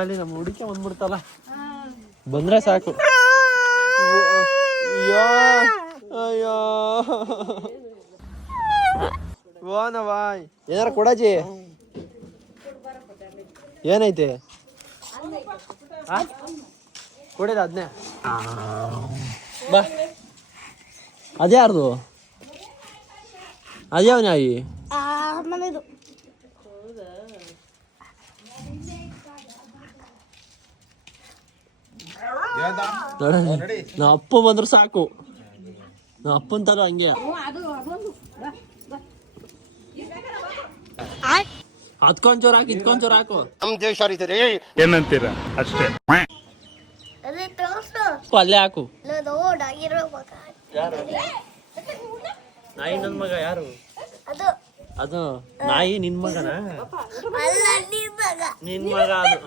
ಅಲ್ಲಿ ನಮ್ಮ ಹುಡುಕಿ ಬಂದ್ಬಿಡ್ತಲ್ಲ ಬಂದ್ರೆ ಸಾಕು. ಅಯ್ಯೋ ವಾಯ್ ಏನಾರ ಕೊಡಾಜಿ ಏನೈತೆ ಕೊಡಿದ ಅದನ್ನೇ ಬಾ. ಅದ್ಯಾರ್ದು ಅದ್ಯಾವ ನಾಯಿ? ನಾ ಅಪ್ಪ ಬಂದ್ರೆ ಸಾಕು. ನಾ ಅಪ್ಪನ ತರ ಹಂಗೆ ಹತ್ಕೊಂಚೂರು ಹಾಕಿ ಇತ್ಕೊಂಚೂರು ಹಾಕು. ನಮ್ ದೇಶ ಏನಂತೀರ ಅಷ್ಟೇ. ಅಲ್ಲೇ ಹಾಕು. ನಾಯಿ ನನ್ ಮಗ ಯಾರು? ಅದು ನಾಯಿ ನಿನ್ ಮಗನ? ನಿನ್ ಮಗ ಅದು.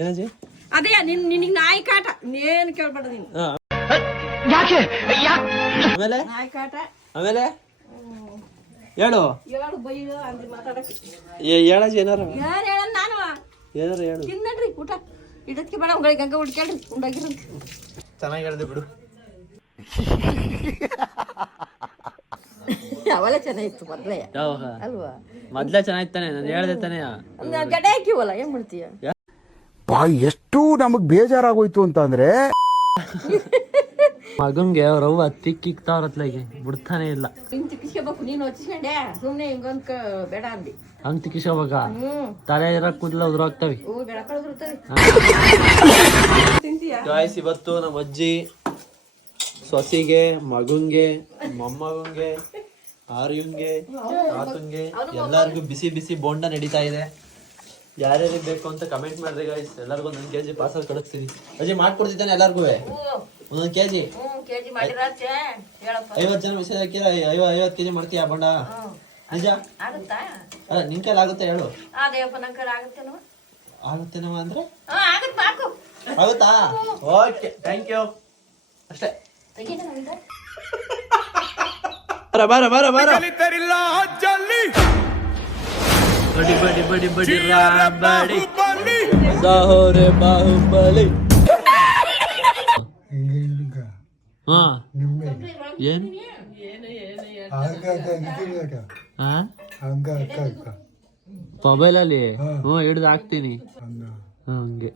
ಏನಜಿ ಅದೇ ನಿನಗೆ ನಾಯಿ ಕಾಟ ಏನು ಕೇಳ್ಬೇಡ ನೀನು. ಯಾಕೆ ಆಮೇಲೆ ನಾಯಿ ಕಾಟ ಆಮೇಲೆ ಹೇಳು ಹೇಳು ಬೈದು ಅಂದ್ರೆ ಮಾತಾಡಕ್ಕೆ ಹೇಳಜಿ ಏನಾರ ಯಾರು ಹೇಳ ನಾನು ಏನಾರ ಹೇಳು. ತಿನ್ನಡ್ರಿ ಊಟ ಇಡಕ್ಕೆ ಬೇಡ ಉಂಗಳಿಗೆ ಹಂಗ ಹುಡ್ಕ್ಯಾಡ್ರಿ ಉಂಡಾಗಿರ ಚೆನ್ನಾಗಿ ಹೇಳ್ದೆ ಬಿಡು. ಅವೆಲ್ಲ ಚೆನ್ನಾಗಿತ್ತು ಮೊದ್ಲೇ ಅಲ್ವಾ? ಮೊದ್ಲೇ ಚೆನ್ನಾಗಿತ್ತಾನೆ ನಾನು ಹೇಳ್ದೆ ತಾನೆ. ಗಡ್ಡೆ ಹಾಕಿವಲ್ಲ ಏನ್ ಮಾಡ್ತೀಯ? ಎಷ್ಟು ನಮಗ್ ಬೇಜಾರಾಗೋಯ್ತು ಅಂತ ಅಂದ್ರೆ ಮಗನ್ಗೆ ರವ್ ತಿಕ್ಕಿಕ್ತಾವ್ರತ್ಲಾಗೆ ಬಿಡ್ತಾನೆ ಇಲ್ಲ. ನಿನ್ ತಿಕ್ಕಿಸ್ಕೋಬೇಕು ನೀನು ಹಚ್ಕೊಂಡೆ ಸುಮ್ನೆ ಹಿಂಗೊಂದ್ ಬೇಡ ಅಂದಿ ಹಂಗ್ ತಿಕ್ಕಿಸ್ಕೋಬೇಕ? ತಲೆ ಇರ ಕೂದಲ ಉದುರೋಗ್ತವೆ. ಗಾಯ್ಸ್ ಇವತ್ತು ನಮ್ಮ ಅಜ್ಜಿ ಸೊಸಿಗೆ ಮಗಂಗೆ ಮೊಮ್ಮಗಂಗೆ ಆರ್ಯಂಗೆ ತಾತಂಗೆ ಎಲ್ಲರಿಗೂ ಬಿಸಿ ಬಿಸಿ ಬೋಂಡ ನಡೀತಾ ಇದೆ. ಯಾರ್ಯಾರಿಗೆ ಬೇಕು ಅಂತ ಕಮೆಂಟ್ ಮಾಡ್ರಿ ಗೈಸ್. ಎಲ್ಲರಿಗೂ 1 kg ಪಾರ್ಸಲ್ ಕಳಿಸ್ತೀನಿ. ಅಜ್ಜಿ ಮಾಡ್ಕೊಡ್ತಿದ್ದಾನೆ ಎಲ್ಲರಿಗೂ 1 kg. 50 ಜನ ಮೆಸೇಜ್ ಹಾಕಿರ 50 kg ಮಾಡ್ತೀಯ ಬೋಂಡ? ನಿಜ? ಅಲ್ಲ ನಿನ್ ಕೈಲಿ ಆಗುತ್ತೆ ಹೇಳು. ಆಗುತ್ತೇನವ ಅಂದ್ರೆ ಆಗುತ್ತಾ? ಓಕೆ ಥ್ಯಾಂಕ್ ಯು ಅಷ್ಟೇ. ಬಾರ ಬಾರ ಬಾರ ಬಾರ ಬಡಿ ಬಡಿ ಬಡಿ ಬಡಿ ರಾಬಡಿ ಸಾಹೋರೆ ಬಾಹುಬಲಿ. ಹಾ ಏನು ಮೊಬೈಲ್ ಅಲ್ಲಿ ಹಿಡ್ದು ಹಾಕ್ತೀನಿ ಹಂಗೆ.